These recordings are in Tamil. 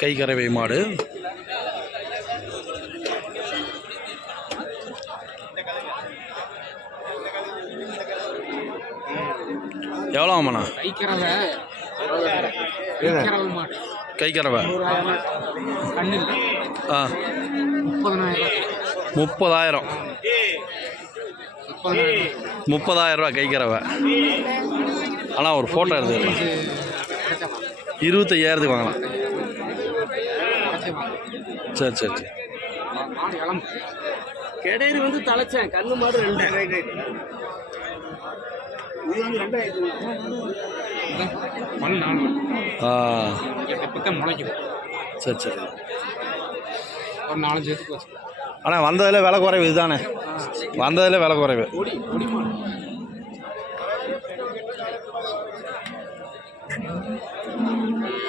கை கறவை மாடு. எவ்வளோ ஆமாண்ணா? கை கறவை 30,000. 30,000 ரூபா கை கறவை. ஆனால் ஒரு ஃபோட்டோ எடுத்துக்கலாம். 25,000க்கு வாங்கலாம். சரி சரி சரி. கெடேரி வந்து தலைச்சேன். கண்ணு மாடு 2. சரி சரி. ஒரு 4-5 எடுத்து போச்சு. ஆனால் வந்ததில் விலை குறைவு இதுதானே? வந்ததில் விலை குறைவு.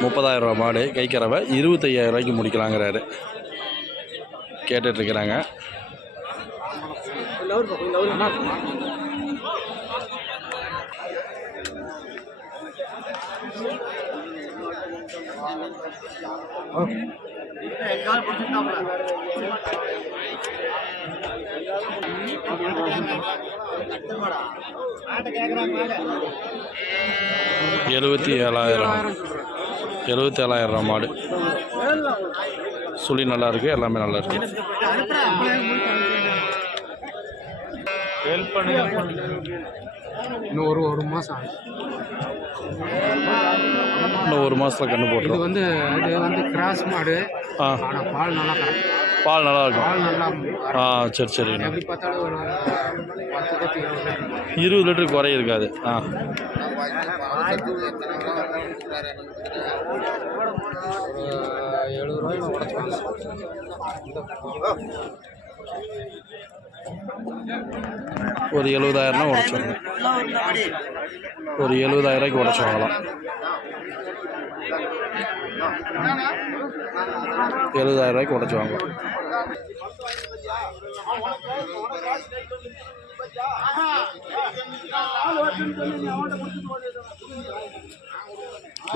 30,000 ரூபா மாடு கை கறவை 25,000 ரூபாய்க்கு முடிக்கலாங்கிறாரு. கேட்டுட்ருக்கிறாங்க. ₹77,000 மாடு. சுழி நல்லா இருக்கு, எல்லாமே நல்லா இருக்கு. இன்னும் ஒரு மாதம், இன்னும் 1 மாதத்தில் கண்ணு போட்டு. இது வந்து கிராஸ் மாடு. ஆனால் பால் நல்லா கறக்கும். பால் நல்லா இருக்கும். பால் நல்லா. சரி சரி. எப்படி பார்த்தாலும் ஒரு 20 லிட்டருக்கு குறை இருக்காது. 70 ரூபாய்க்கு உடச்சுவாங்க. ஒரு 70,000 உடச்சுவாங்க. ஒரு 70,000 ரூபாய்க்கு உடச்சு வாங்கலாம். 70,000 ரூபாய்க்கு உடச்சு வாங்கலாம்.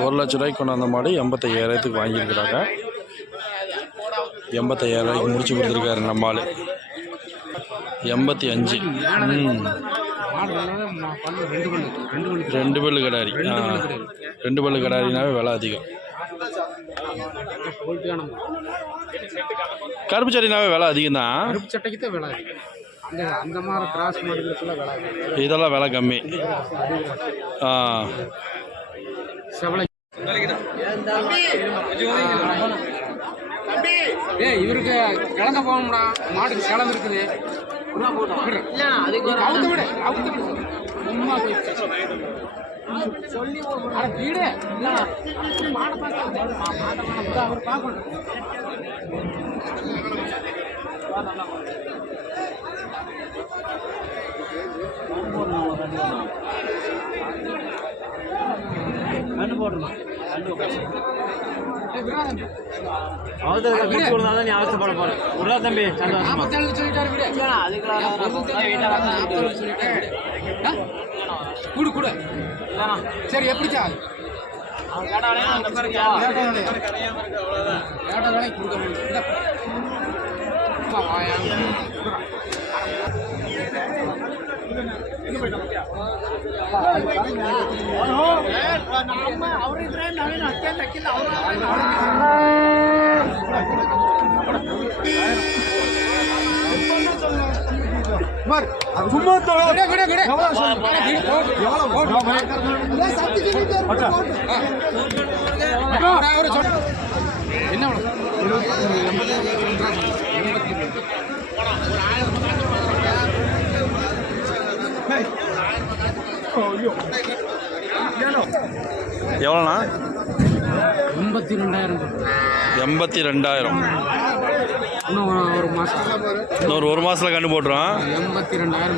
₹1,00,000 கொண்டாந்த மாடு 85,000 வாங்கியிருக்கிறாங்க. 85,000 ரூபாய்க்கு முடிச்சு கொடுத்துருக்காரு நம்ம ஆள். 85. 2 பல்லு கிடாரி. 2 பல்லு கிடாரினாவே விலை அதிகம். கருப்பு சட்டைனாவே விலை அதிகம் தான். கருப்பு சட்டைக்கு தான் விலை அதிகம். அந்த மாதிரி கிராஸ் மாடுகளுக்குள்ள விலை அதிகம். இதெல்லாம் விலை கம்மி. இவருக்கு கிழங்க போகணும்டா. மாட்டுக்கு கிழங்கு இருக்குது. சும்மா போய் சொல்லி வீடு மாடை பார்க்க அவர் பார்க்கணும். கண்ணு போடணும். நீ அவசரப்பட போற உடா தம்பி. கூட சரி. எப்படிச்சா வேலைக்கு கொடுக்க முடியும். என்ன எவ்வளோண்ணா? 82,000. 82,000. இன்னும் ஒரு மாதம். இன்னொரு 1 மாதத்தில் கண்டு போட்டுருவோம். 82,000.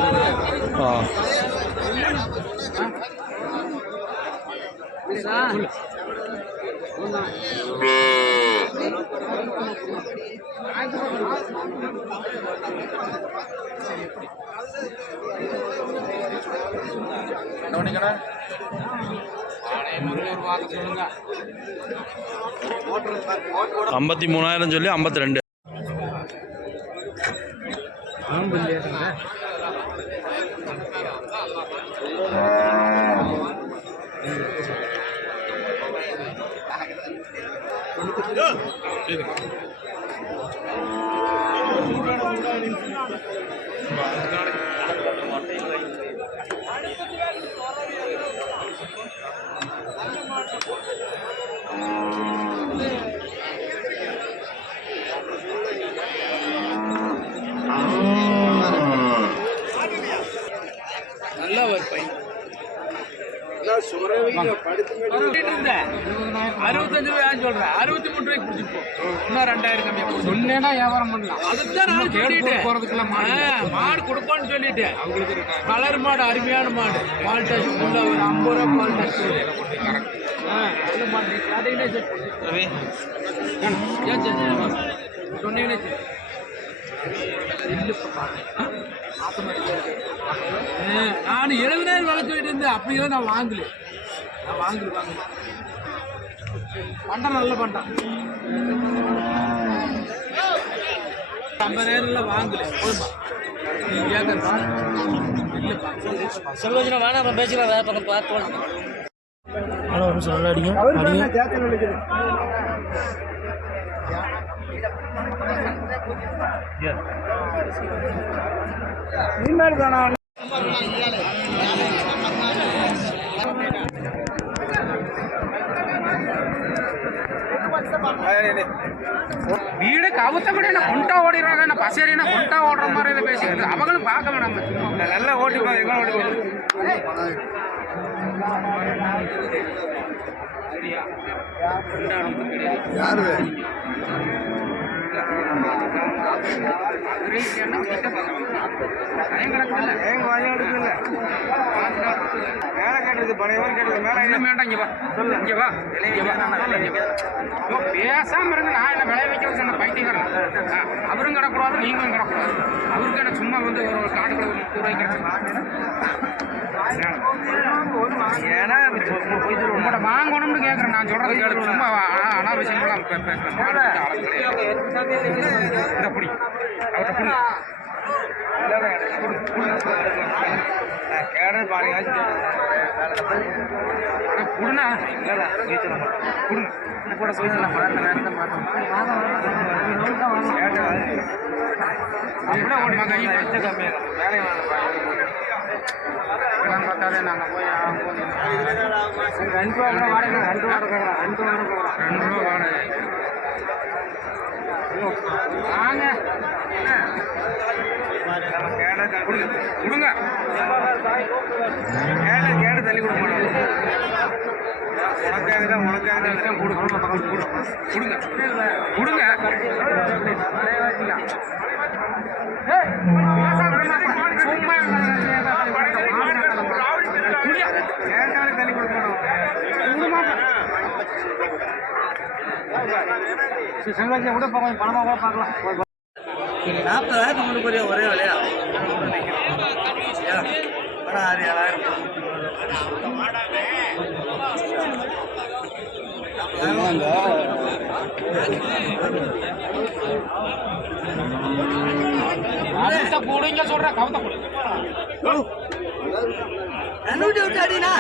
ஐம்பத்தி 3000 சொல்லி 52. நல்ல ஒரு பையன் 65 ரூபாய் சொல்றேன். 63 ரூபாய்க்கு பிடிச்சிப்போம். இன்னும் 2000 கம்மியா சொன்னேன்னா வியாபாரம் பண்ணலாம். அதுதான் நான் சொல்லிட்டேன். போறதுக்குள்ள மாடு கொடுப்போன்னு சொல்லிட்டேன். கலர் மாடு, அருமையான மாடு. பால் டெஸ்ட் உள்ள ஒரு 50 ரூபா பால் டெஸ்ட். நல்ல மாடு. அதையே சொன்னீங்கன்னு நான் 70,000 விலை சொல்லிட்டு இருந்தேன். அப்படியே நான் வாங்கல. பண்டா நல்ல பண்டா 50,000 வாங்கல. சொல்லுங்க வேணா அப்புறம் பேசிக்கலாம். வேற பக்கம் பார்த்து ஒரு சொல்ல அடிங்க. வீடு கவுத்த கூட என்ன கொண்டா ஓடிடுறாங்க. என்ன பசேரினா கொண்டா ஓடுற மாதிரி இதை பேசிக்கிட்டு அவங்களும் பார்க்க வேணாம். நல்லா ஓட்டி எங்க ஓட்டி யாரு மேல கேட்டது பழையவன் கேட்டது மேல வேண்டாம். இங்க வா சொல்லு. இங்க வா பேசாம இருந்து நான் என்ன விளைய வைக்க சொன்ன பைத்தியக்காரன். அவரும் கிடக்கூடாது, நீங்களும் கிடக்கூடாது. அவருக்கு என்ன சும்மா வந்து ஒரு காட்டுக்குள்ள 30 ரூபாய்க்கு கிடைச்சு ஏன்னா உங்களோட வாங்கணும்னு கேட்குறேன். நான் சொல்றது கேளு. சும்மா அனாவசியமெல்லாம் பேசுறேன். அப்படி அவர்கிட்ட புடி கேட்டது பாருங்க. கொடுண்ணா இல்லை கொடுங்க கூட போயிடலாம். அப்படியே ஓடுமா கை வச்ச கம்மியாக வேலையை பார்த்தாலே நாங்கள் போய் 2 ரூபா கூட வாடகை. 2 ரூபா கேட்குறேன். 2 ரூபா வாடகை வாங்க. கொடுங்க கேட தள்ளி கொடுக்க மாட்டோம். உனக்காக தான் கொடுங்க சும்மா கேட்டாலும் தள்ளி கொடுக்க மாட்டோம். செல்வாக்கிய கூட கொஞ்சம் பணமாக பார்க்கலாம். 40,000 உங்களுக்கு ஒரே விலையா? ஆனால் 6,000 கூடுங்க சொல்றேன். கவுத்த கூடு விட்டு அடினா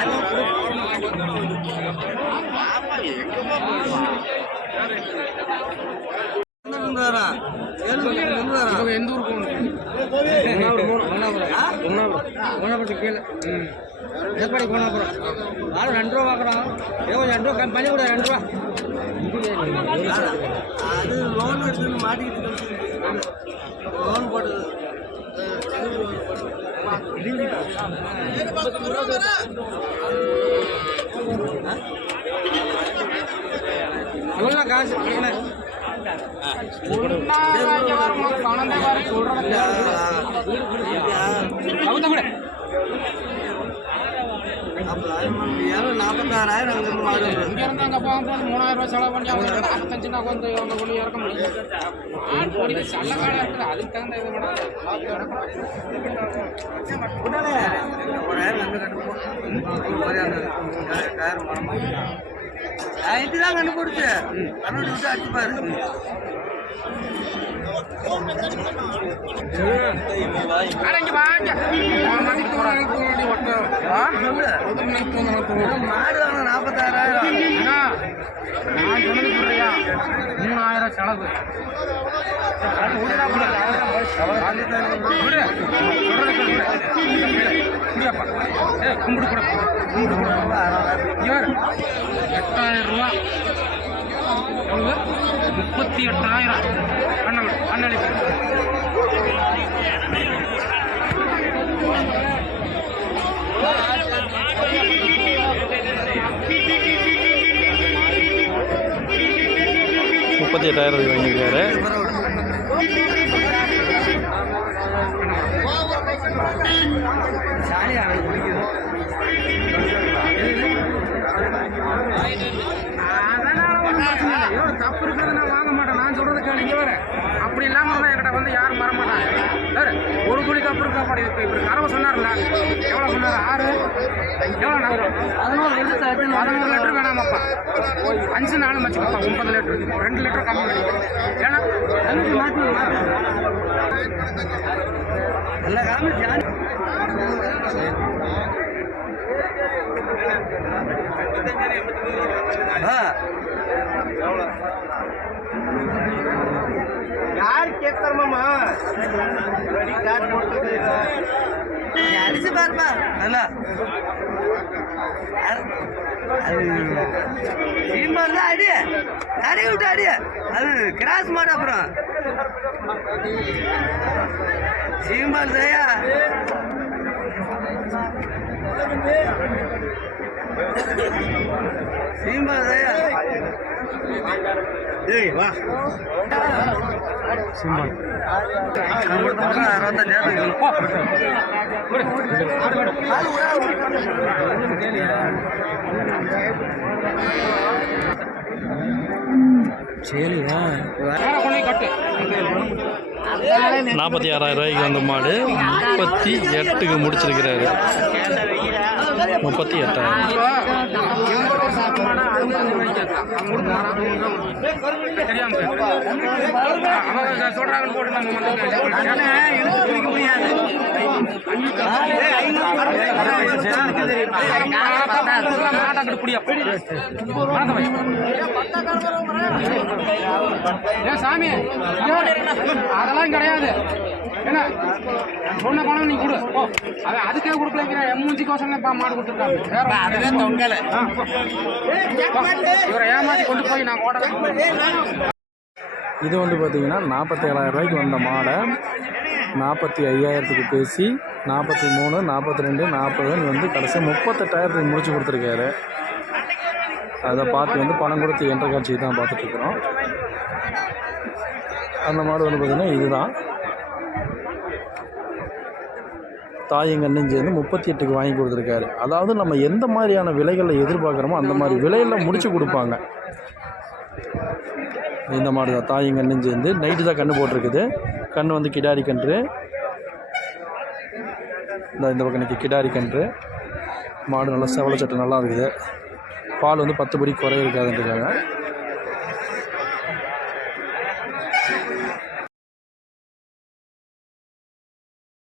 எந்த ஊருக்கு கீழே ஏற்பாடு கோணாபுரம். ஆளு 2 ரூபா பார்க்குறோம். 2 ரூபா பண்ணி கூட 2 ரூபா. அது லோன் எடுத்து மாட்டிக்கிட்டு லோன் போட்டது எவ்வளோ காசு கவுத்த கூட 46,000 அங்கிருந்து மாடு வரும். இங்கேருந்து அங்கே போகும்போது 3000 ரூபா செலவு பண்ணி அவங்க 45 வந்து அவங்க கொண்டு இறக்க முடியும். ஆடு பொடி நல்ல காடாக இருக்குது, அதுக்கு தகுந்த இது பண்ண 40,000 கண்டு கட்டுப்போம். டயர் மரமா நைட்டு தான் கண்டுபிடிச்சு கண்ணூட்டி விட்டு அடிச்சுப்பாரு. மாடு வாங்க 46,000. நான் சொன்னது சொல்றியா 3000 செலவு கும்பிடு கூட 8,000 ரூபா எவ்வளவு 38,000 அண்ணளிப்பு $38,000 வாங்கியிருக்காரு. தப்பு இருக்கிறது நான் வாங்க மாட்டேன். நான் சொல்றது கேள்வி இங்கே வேற அப்படி இல்லாமல் தான் என்கிட்ட வந்து யாரும் வர மாட்டாங்க. வேறு ஒரு குழி தப்பு இருக்கா பாடி இப்போ கறவை சொன்னார்ல எவ்வளோ சொன்னார் 6 எவ்வளோ 11 லிட்டர் வேணாமாப்பா 5 4 வச்சுக்கப்பா 9 லிட்டர் 2 லிட்டர் கம்மி பண்ணிக்கிறேன். ஏன்னா எல்லா காலமும் ஜானி யார் கேட்கறமாமா அடிச்சு பாருப்பா நல்லா சீமான் தான் அடி நிறைய விட்டு அடி அது கிராஸ் மாடு அப்புறம் சீமான் தயா சீமான் தயா ஏய் வா சீமான் 46,000 ரூபாய்க்கு வந்த மாடு 38க்கு முடிச்சிருக்கிறாரு. 38,000. சொல்றாங்கன்னு போட்டு சாமி அதெல்லாம் கிடையாது. என்ன சொன்ன பணம் நீ கொடு அவன் அதுக்கே கொடுக்கல மூஞ்சிக்கோசம் மாடு கொடுத்துருக்காங்க. இவரை ஏமாத்தி கொண்டு போய் நான் ஓடுறேன். இது வந்து பார்த்தீங்கன்னா 47,000 ரூபாய்க்கு வந்த மாடை 45,000க்கு பேசி 43, 42, 40 வந்து கடைசி 38,000க்கு முடிச்சு கொடுத்துருக்காரு. அதை பார்த்து வந்து பணம் கொடுத்து என்ற காட்சியை தான் பார்த்துட்ருக்குறோம். அந்த மாடு வந்து பார்த்திங்கன்னா இதுதான் தாயங்கன்னு சேர்ந்து 38க்கு வாங்கி கொடுத்துருக்காரு. அதாவது நம்ம எந்த மாதிரியான விலைகளில் எதிர்பார்க்குறோமோ அந்த மாதிரி விலையில் முடிச்சு கொடுப்பாங்க. இந்த மாடு தான் தாயங்கன்னு சேர்ந்து நைட்டு தான் கன்று போட்டிருக்குது. கன்று வந்து கிடாரி கன்று. இந்த பக்கம் இன்றைக்கி கிடாரி கன்று மாடு நல்லா செவலை சட்டை நல்லா இருக்குது. பால் வந்து 10 படி குறைய இருக்காதுன்றாங்க.